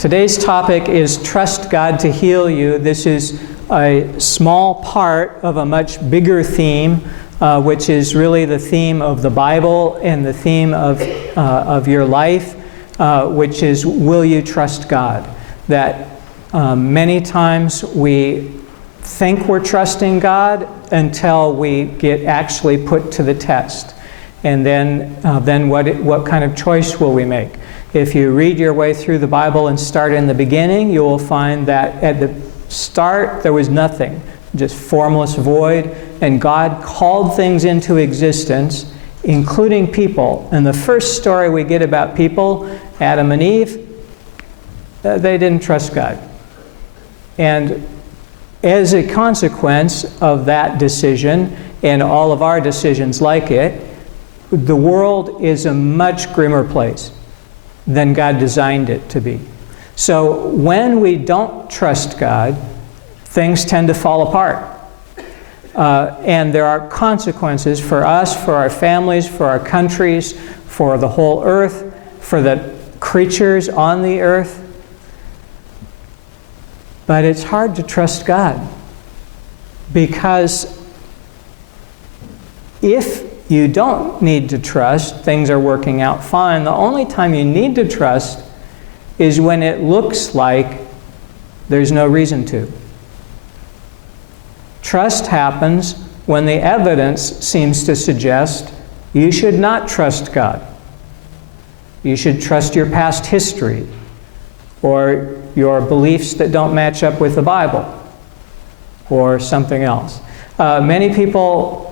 Today's topic is Trust God to Heal You. This is a small part of a much bigger theme, which is really the theme of the Bible and the theme of your life, which is, will you trust God? That many times we think we're trusting God until we get actually put to the test. And then what kind of choice will we make? If you read your way through the Bible and start in the beginning, you will find that at the start there was nothing, just formless void, and God called things into existence, including people. And the first story we get about people, Adam and Eve, they didn't trust God. And as a consequence of that decision, and all of our decisions like it, the world is a much grimmer place than God designed it to be. So when we don't trust God, things tend to fall apart. And there are consequences for us, for our families, for our countries, for the whole earth, for the creatures on the earth. But it's hard to trust God, because if you don't need to trust, things are working out fine. The only time you need to trust is when it looks like there's no reason to. Trust happens when the evidence seems to suggest you should not trust God. You should trust your past history or your beliefs that don't match up with the Bible or something else. Many people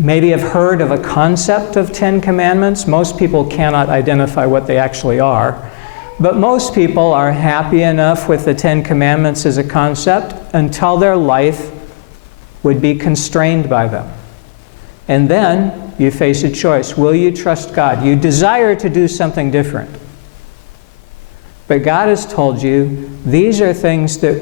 maybe have heard of a concept of 10 Commandments. Most people cannot identify what they actually are. But most people are happy enough with the 10 Commandments as a concept until their life would be constrained by them. And then you face a choice. Will you trust God? You desire to do something different. But God has told you, these are things that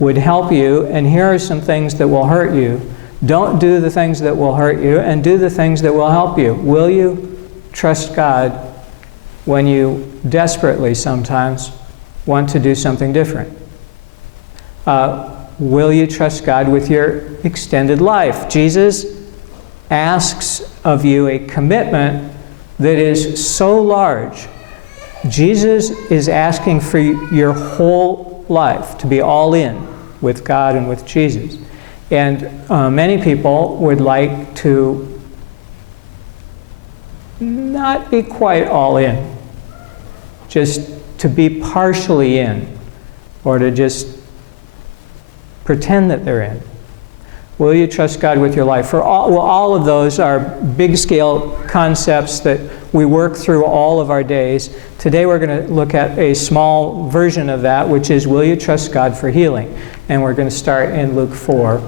would help you, and here are some things that will hurt you. Don't do the things that will hurt you, and do the things that will help you. Will you trust God when you desperately sometimes want to do something different? Will you trust God with your extended life? Jesus asks of you a commitment that is so large. Jesus is asking for your whole life to be all in with God and with Jesus. And many people would like to not be quite all in, just to be partially in, or to just pretend that they're in. Will you trust God with your life? All of those are big-scale concepts that we work through all of our days. Today we're going to look at a small version of that, which is, will you trust God for healing? And we're going to start in Luke 4.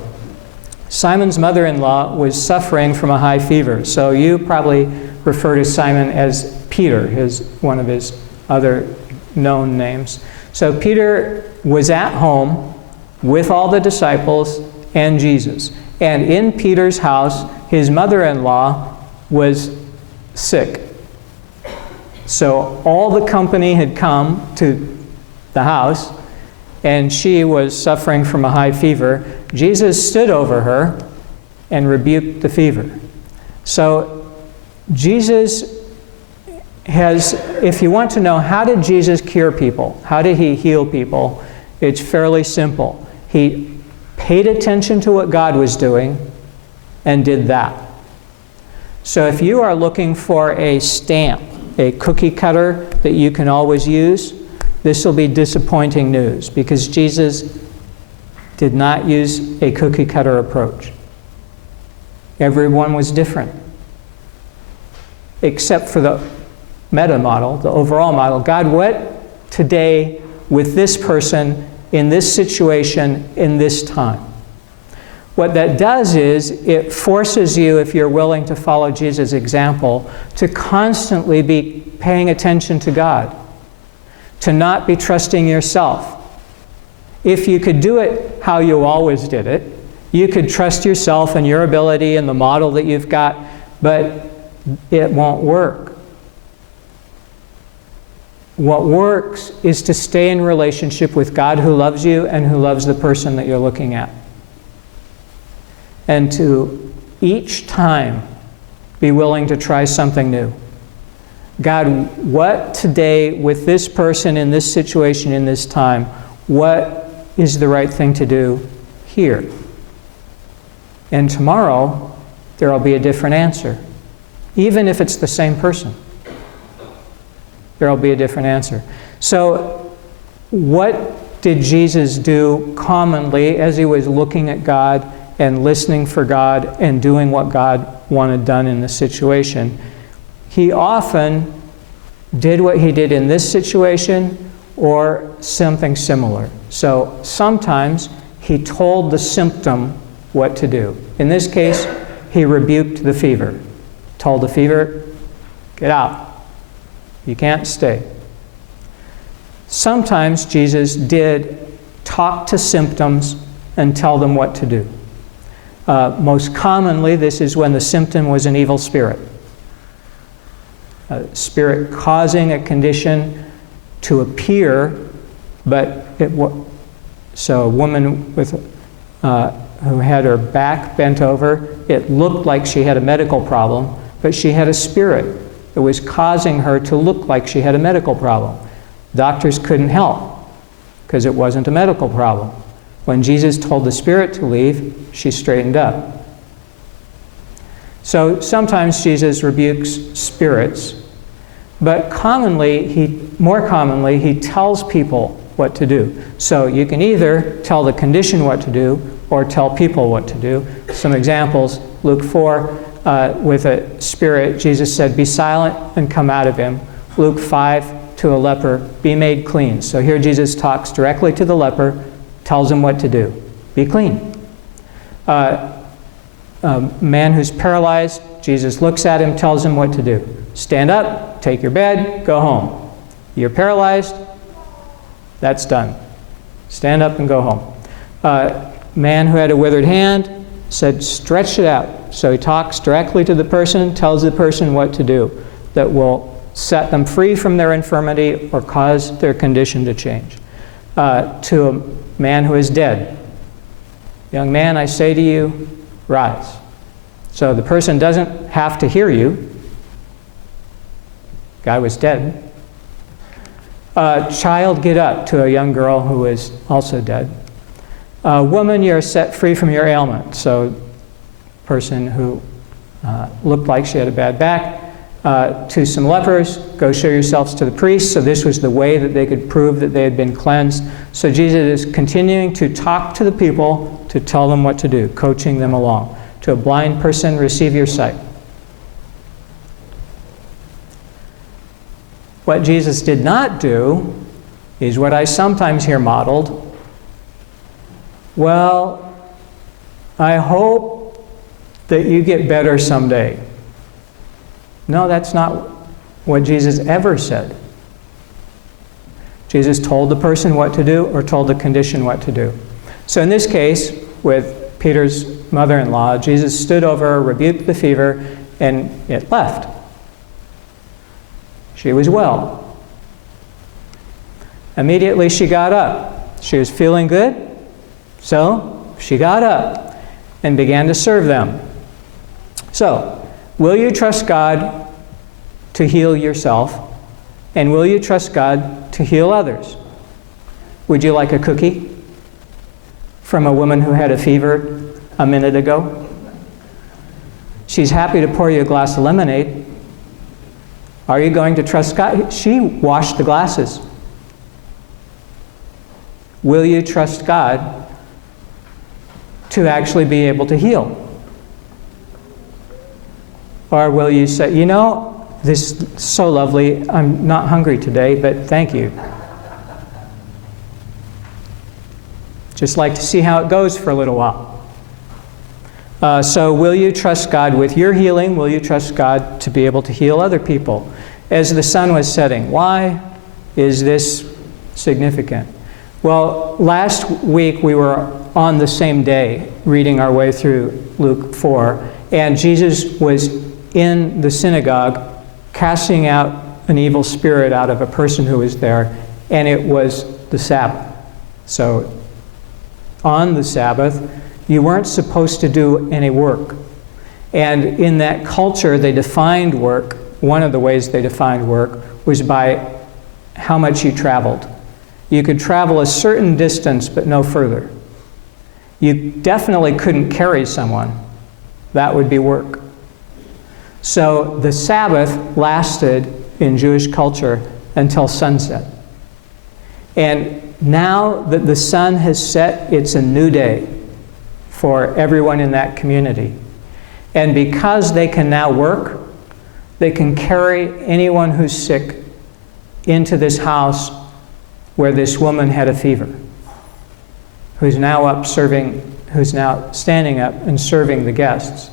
Simon's mother-in-law was suffering from a high fever. So you probably refer to Simon as Peter, one of his other known names. So Peter was at home with all the disciples and Jesus. And in Peter's house, his mother-in-law was sick. So all the company had come to the house, and she was suffering from a high fever. Jesus stood over her and rebuked the fever. So Jesus has, if you want to know how did Jesus cure people, how did he heal people, it's fairly simple. He paid attention to what God was doing and did that. So if you are looking for a stamp, a cookie cutter that you can always use, this will be disappointing news, because Jesus did not use a cookie cutter approach. Everyone was different. Except for the meta model, the overall model. God, what today with this person, in this situation, in this time? What that does is it forces you, if you're willing to follow Jesus' example, to constantly be paying attention to God, to not be trusting yourself. If you could do it how you always did it, you could trust yourself and your ability and the model that you've got, but it won't work. what works is to stay in relationship with God who loves you and who loves the person that you're looking at. And to each time be willing to try something new. God, what today with this person in this situation in this time, what is the right thing to do here? And tomorrow, there will be a different answer. Even if it's the same person, there will be a different answer. So, what did Jesus do commonly as he was looking at God and listening for God and doing what God wanted done in the situation? He often did what he did in this situation or something similar. So sometimes he told the symptom what to do. In this case, he rebuked the fever. Told the fever, get out. You can't stay. Sometimes Jesus did talk to symptoms and tell them what to do. Most commonly, this is when the symptom was an evil spirit. A spirit causing a condition to appear, but so a woman with who had her back bent over, it looked like she had a medical problem, but she had a spirit that was causing her to look like she had a medical problem. Doctors couldn't help because it wasn't a medical problem. When Jesus told the spirit to leave, she straightened up. So sometimes Jesus rebukes spirits, but more commonly, he tells people what to do. So you can either tell the condition what to do or tell people what to do. Some examples, Luke 4, with a spirit, Jesus said, be silent and come out of him. Luke 5, to a leper, be made clean. So here Jesus talks directly to the leper, tells him what to do. Be clean. A man who's paralyzed, Jesus looks at him, tells him what to do. Stand up, take your bed, go home. You're paralyzed, that's done. Stand up and go home. Man who had a withered hand said, stretch it out. So he talks directly to the person, tells the person what to do that will set them free from their infirmity or cause their condition to change. To a man who is dead, young man, I say to you, rise. So the person doesn't have to hear you. Guy was dead. Child, get up, to a young girl who is also dead. Woman, you're set free from your ailment. So person who looked like she had a bad back. To some lepers, go show yourselves to the priests. So this was the way that they could prove that they had been cleansed. So Jesus is continuing to talk to the people to tell them what to do, coaching them along. To a blind person, receive your sight. What Jesus did not do is what I sometimes hear modeled. Well, I hope that you get better someday. No, that's not what Jesus ever said. Jesus told the person what to do or told the condition what to do. So in this case, with Peter's mother-in-law, Jesus stood over her, rebuked the fever, and it left. She was well. Immediately she got up. She was feeling good, so she got up and began to serve them. So, will you trust God to heal yourself? And will you trust God to heal others? Would you like a cookie from a woman who had a fever a minute ago? She's happy to pour you a glass of lemonade. Are you going to trust God? She washed the glasses. Will you trust God to actually be able to heal? Or will you say, you know, this is so lovely, I'm not hungry today, but thank you. Just like to see how it goes for a little while. So will you trust God with your healing? Will you trust God to be able to heal other people? As the sun was setting, why is this significant? Well, last week we were on the same day reading our way through Luke 4, and Jesus was in the synagogue casting out an evil spirit out of a person who was there, and it was the Sabbath. So on the Sabbath, you weren't supposed to do any work. And in that culture, they defined work. One of the ways they defined work was by how much you traveled. You could travel a certain distance, but no further. You definitely couldn't carry someone. That would be work. So the Sabbath lasted in Jewish culture until sunset. And now that the sun has set, it's a new day for everyone in that community. And because they can now work, they can carry anyone who's sick into this house where this woman had a fever, who's now standing up and serving the guests.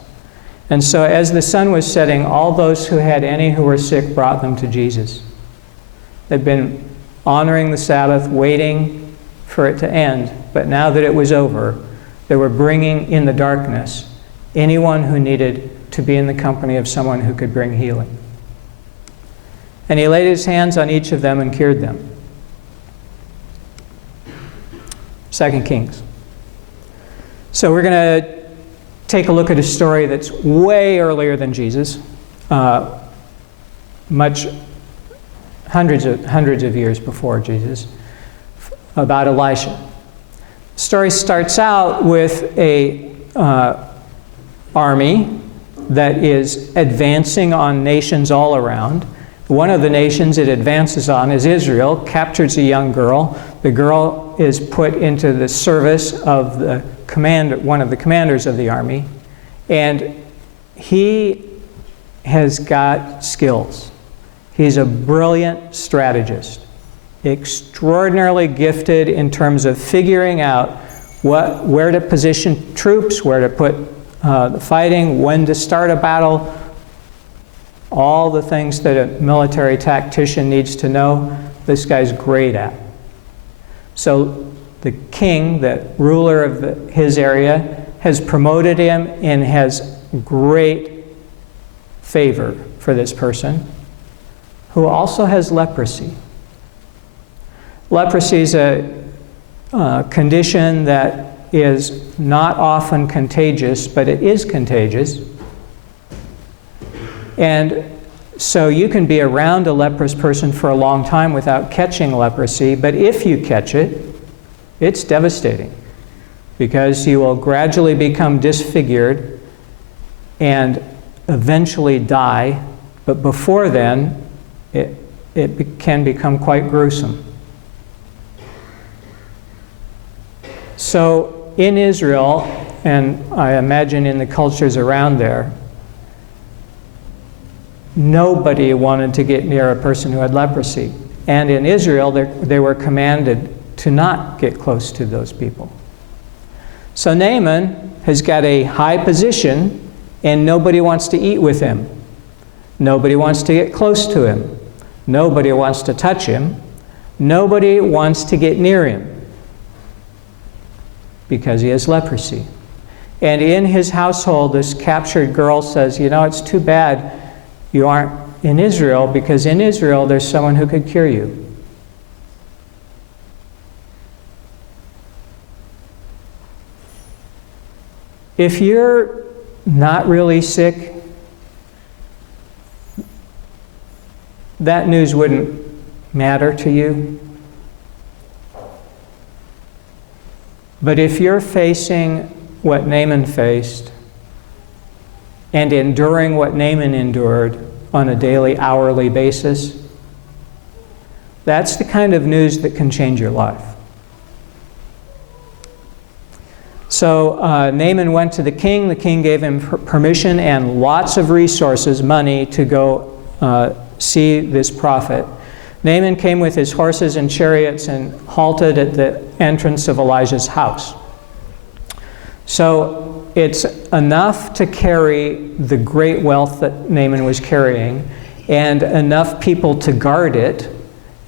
And so as the sun was setting, all those who had any who were sick brought them to Jesus. They'd been honoring the Sabbath, waiting for it to end, but now that it was over, they were bringing in the darkness anyone who needed to be in the company of someone who could bring healing. And he laid his hands on each of them and cured them. 2 Kings. So we're going to take a look at a story that's way earlier than Jesus, hundreds of years before Jesus, about Elisha. The story starts out with a army that is advancing on nations all around. One of the nations it advances on is Israel, captures a young girl. The girl is put into the service of one of the commanders of the army, and he has got skills. He's a brilliant strategist, extraordinarily gifted in terms of figuring out where to position troops, where to put the fighting, when to start a battle, all the things that a military tactician needs to know, this guy's great at. So the king, the ruler of his area, has promoted him and has great favor for this person, who also has leprosy. Leprosy is a condition that is not often contagious, but it is contagious. And so you can be around a leprous person for a long time without catching leprosy, but if you catch it, it's devastating, because you will gradually become disfigured and eventually die, but before then, it can become quite gruesome. So in Israel, and I imagine in the cultures around there, nobody wanted to get near a person who had leprosy. And in Israel, they were commanded to not get close to those people. So Naaman has got a high position, and nobody wants to eat with him. Nobody wants to get close to him. Nobody wants to touch him. Nobody wants to get near him because he has leprosy. And in his household, this captured girl says, it's too bad you aren't in Israel, because in Israel there's someone who could cure you. If you're not really sick, that news wouldn't matter to you. But if you're facing what Naaman faced and enduring what Naaman endured on a daily, hourly basis, that's the kind of news that can change your life. So Naaman went to the king. The king gave him permission and lots of resources, money, to go see this prophet. Naaman came with his horses and chariots and halted at the entrance of Elijah's house. So it's enough to carry the great wealth that Naaman was carrying, and enough people to guard it.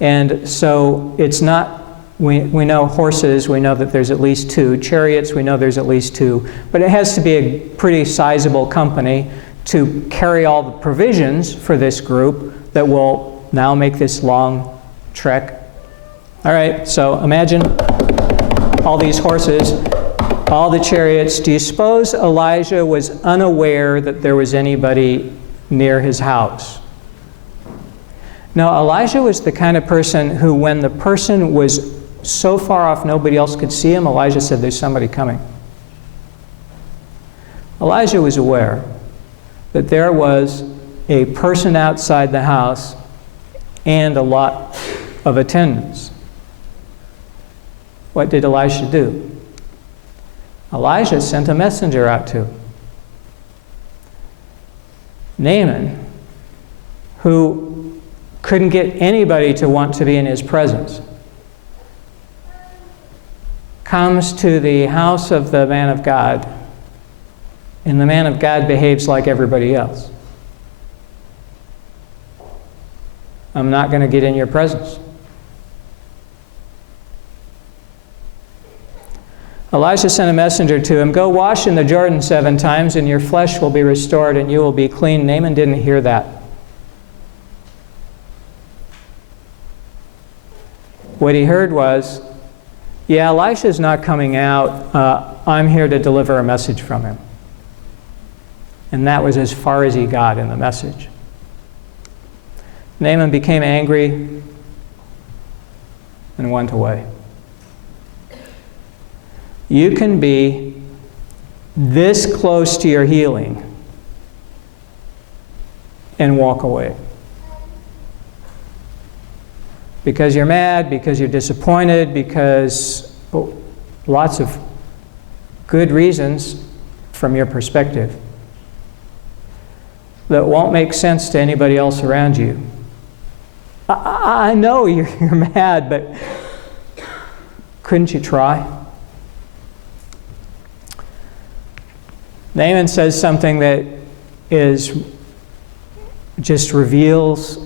And so it's not, we know horses, we know that there's at least 2. Chariots, we know there's at least 2. But it has to be a pretty sizable company to carry all the provisions for this group that will now make this long trek. All right, so imagine all these horses, all the chariots. Do you suppose Elijah was unaware that there was anybody near his house? No, Elijah was the kind of person who, when the person was so far off nobody else could see him, Elijah said, "There's somebody coming." Elijah was aware that there was a person outside the house and a lot of attendants. What did Elisha do? Elijah sent a messenger out to Naaman, who couldn't get anybody to want to be in his presence. Comes to the house of the man of God, and the man of God behaves like everybody else. I'm not going to get in your presence. Elisha sent a messenger to him, "Go wash in the Jordan 7 times, and your flesh will be restored, and you will be clean." Naaman didn't hear that. What he heard was, "Yeah, Elisha's not coming out. I'm here to deliver a message from him." And that was as far as he got in the message. Naaman became angry and went away. You can be this close to your healing and walk away. Because you're mad, because you're disappointed, because lots of good reasons from your perspective that won't make sense to anybody else around you. I know you're mad, but couldn't you try? Naaman says something that just reveals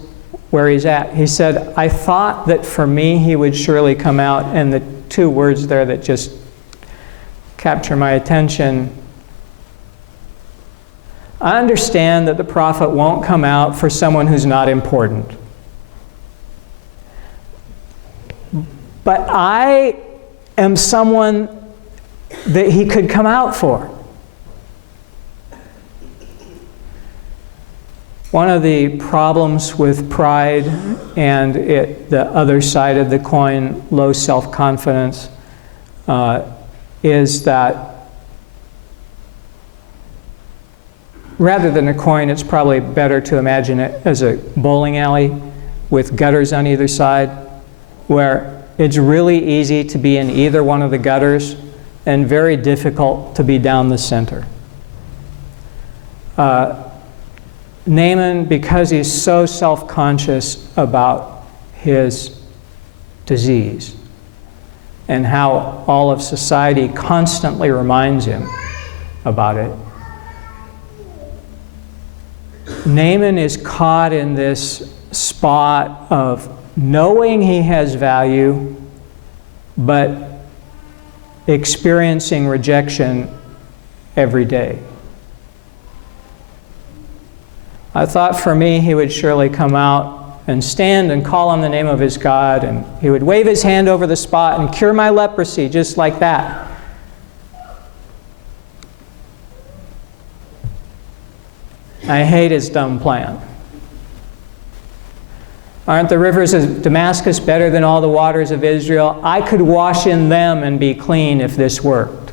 where he's at. He said, "I thought that for me he would surely come out," and the two words there that just capture my attention. I understand that the prophet won't come out for someone who's not important. But I am someone that he could come out for. One of the problems with pride and the other side of the coin, low self-confidence, is that rather than a coin, it's probably better to imagine it as a bowling alley with gutters on either side, where it's really easy to be in either one of the gutters and very difficult to be down the center. Naaman, because he's so self-conscious about his disease and how all of society constantly reminds him about it, Naaman is caught in this spot of knowing he has value, but experiencing rejection every day. I thought for me he would surely come out and stand and call on the name of his God, and he would wave his hand over the spot and cure my leprosy just like that. I hate his dumb plan. Aren't the rivers of Damascus better than all the waters of Israel? I could wash in them and be clean if this worked.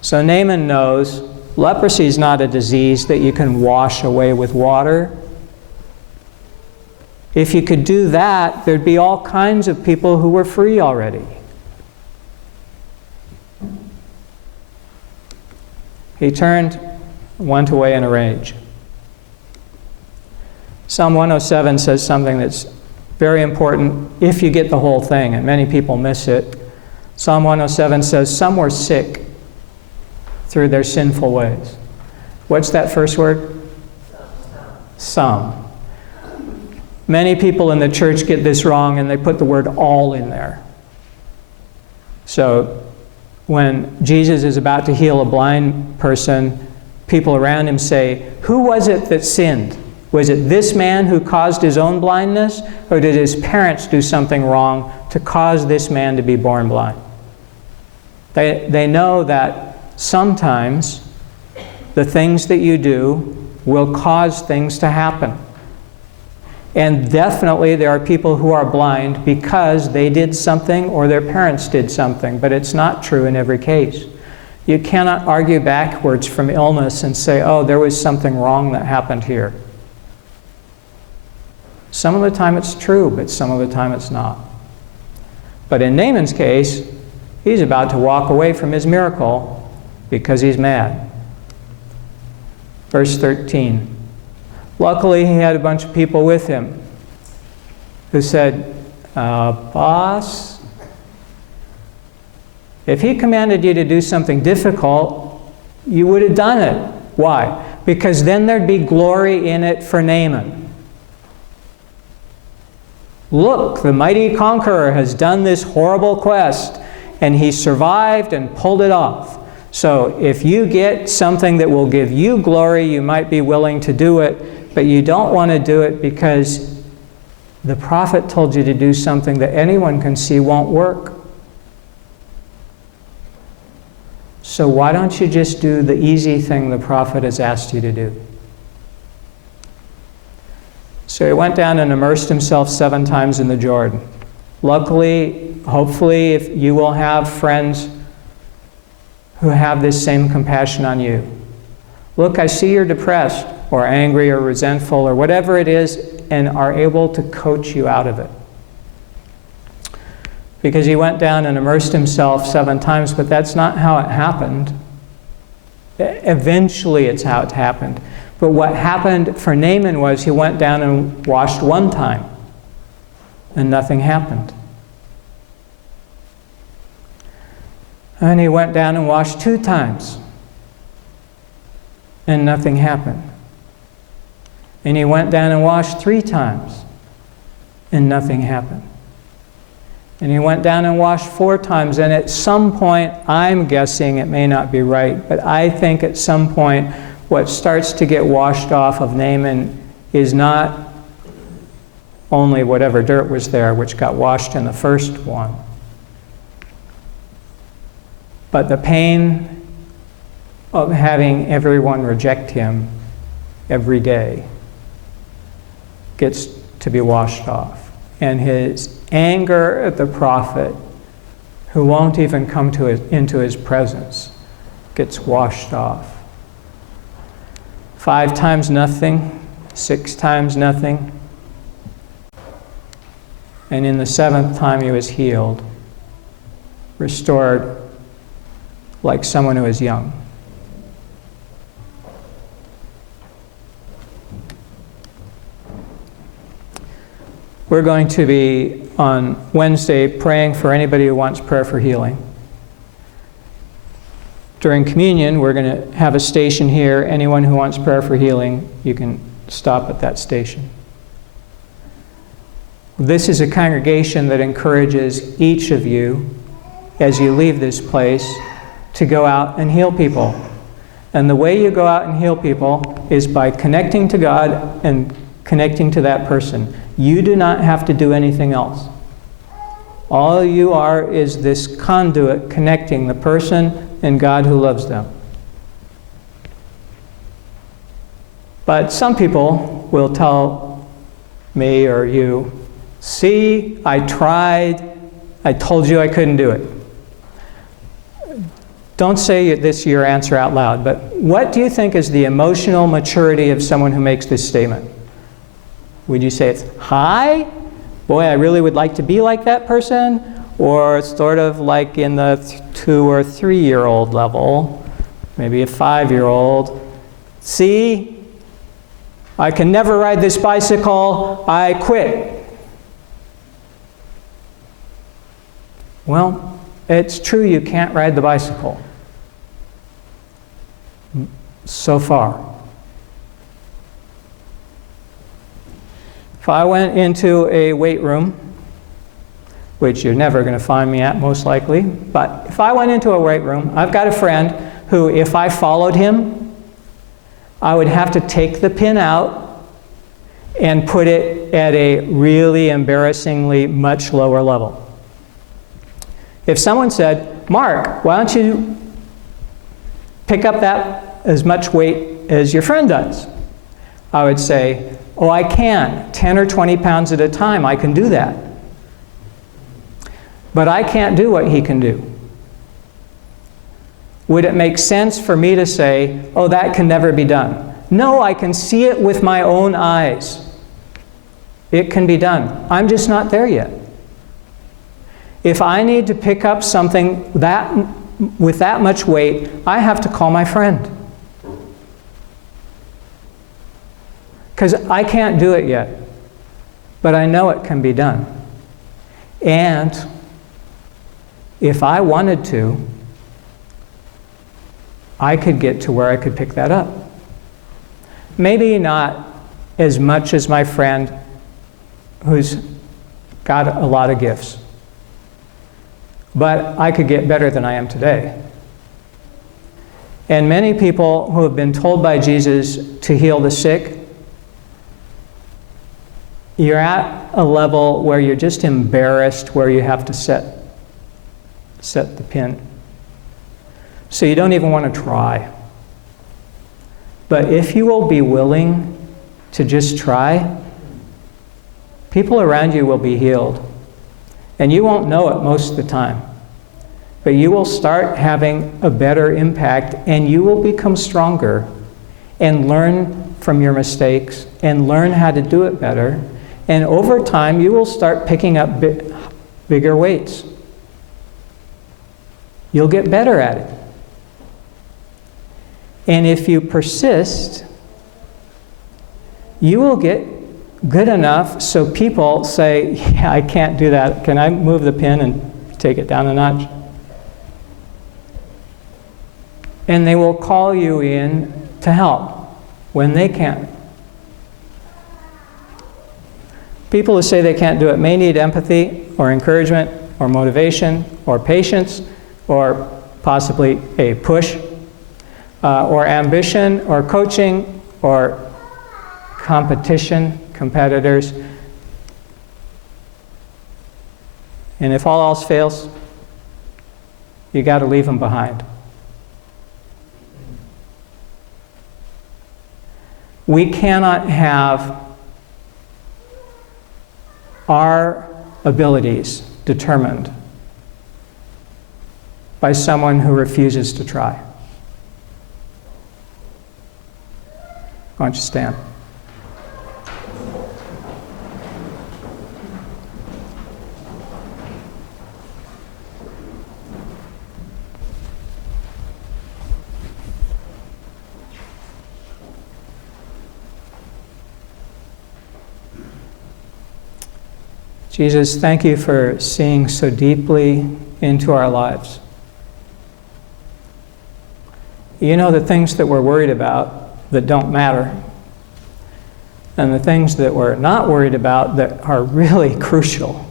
So Naaman knows leprosy is not a disease that you can wash away with water. If you could do that, there'd be all kinds of people who were free already. He turned, went away in a rage. Psalm 107 says something that's very important if you get the whole thing, and many people miss it. Psalm 107 says, "Some were sick through their sinful ways." What's that first word? Some. Many people in the church get this wrong, and they put the word all in there. So when Jesus is about to heal a blind person, people around him say, "Who was it that sinned? Was it this man who caused his own blindness, or did his parents do something wrong to cause this man to be born blind? They know that sometimes the things that you do will cause things to happen. And definitely there are people who are blind because they did something or their parents did something, but it's not true in every case. You cannot argue backwards from illness and say, oh, there was something wrong that happened here. Some of the time it's true, but some of the time it's not. But in Naaman's case, he's about to walk away from his miracle because he's mad. Verse 13. Luckily, he had a bunch of people with him who said, boss, if he commanded you to do something difficult, you would have done it. Why? Because then there'd be glory in it for Naaman. Look, the mighty conqueror has done this horrible quest, and he survived and pulled it off. So if you get something that will give you glory, you might be willing to do it, but you don't want to do it because the prophet told you to do something that anyone can see won't work. So why don't you just do the easy thing the prophet has asked you to do? So he went down and immersed himself 7 times in the Jordan. Luckily, hopefully, if you will have friends who have this same compassion on you. Look, I see you're depressed or angry or resentful or whatever it is, and are able to coach you out of it. Because he went down and immersed himself 7 times, but that's not how it happened. Eventually it's how it happened. But what happened for Naaman was he went down and washed 1 time, and nothing happened. And he went down and washed 2 times, and nothing happened. And he went down and washed 3 times, and nothing happened. And he went down and washed 4 times, and at some point, I'm guessing, it may not be right, but I think at some point, what starts to get washed off of Naaman is not only whatever dirt was there, which got washed in the first one, but the pain of having everyone reject him every day gets to be washed off. And his anger at the prophet, who won't even come into his presence, gets washed off. 5 times nothing, 6 times nothing. And in the 7th time he was healed, restored like someone who is young. We're going to be on Wednesday praying for anybody who wants prayer for healing. During communion, we're going to have a station here. Anyone who wants prayer for healing, you can stop at that station. This is a congregation that encourages each of you, as you leave this place, to go out and heal people. And the way you go out and heal people is by connecting to God and connecting to that person. You do not have to do anything else. All you are is this conduit connecting the person and God who loves them. But some people will tell me or you, see, I tried, I told you I couldn't do it. Don't say this your answer out loud, but what do you think is the emotional maturity of someone who makes this statement? Would you say it's high? Boy, I really would like to be like that person? Or sort of like in the 2 or 3-year-old level, maybe a 5-year-old. See, I can never ride this bicycle, I quit. Well, it's true you can't ride the bicycle. So far. If I went into a weight room, which you're never going to find me at most likely, but if I went into a weight room, I've got a friend who, if I followed him, I would have to take the pin out and put it at a really embarrassingly much lower level. If someone said, Mark, why don't you pick up that as much weight as your friend does? I would say, oh, I can. 10 or 20 pounds at a time, I can do that. But I can't do what he can do. Would it make sense for me to say, oh, that can never be done? No, I can see it with my own eyes. It can be done. I'm just not there yet. If I need to pick up something with that much weight, I have to call my friend. Because I can't do it yet, but I know it can be done. And if I wanted to, I could get to where I could pick that up. Maybe not as much as my friend who's got a lot of gifts, but I could get better than I am today. And many people who have been told by Jesus to heal the sick, you're at a level where you're just embarrassed, where you have to set the pin. So you don't even want to try. But if you will be willing to just try, people around you will be healed. And you won't know it most of the time. But you will start having a better impact, and you will become stronger and learn from your mistakes and learn how to do it better. And over time, you will start picking up bigger weights. You'll get better at it. And if you persist, you will get good enough so people say, yeah, I can't do that. Can I move the pin and take it down a notch? And they will call you in to help when they can't. People who say they can't do it may need empathy or encouragement or motivation or patience or possibly a push or ambition or coaching or competitors. And if all else fails, you got to leave them behind. We cannot have our abilities determined by someone who refuses to try. Why don't you stand? Jesus, thank you for seeing so deeply into our lives. You know the things that we're worried about that don't matter, and the things that we're not worried about that are really crucial.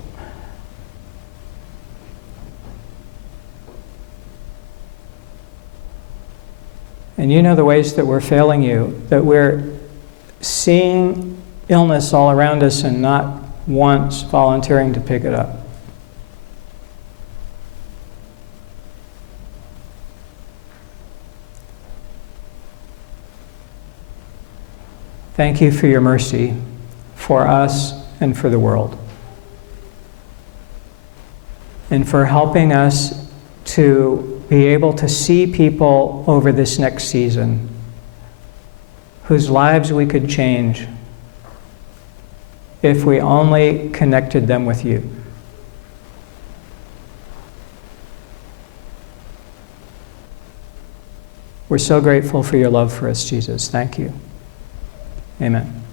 And you know the ways that we're failing you, that we're seeing illness all around us and not once volunteering to pick it up. Thank you for your mercy for us and for the world, and for helping us to be able to see people over this next season whose lives we could change if we only connected them with you. We're so grateful for your love for us, Jesus. Thank you. Amen.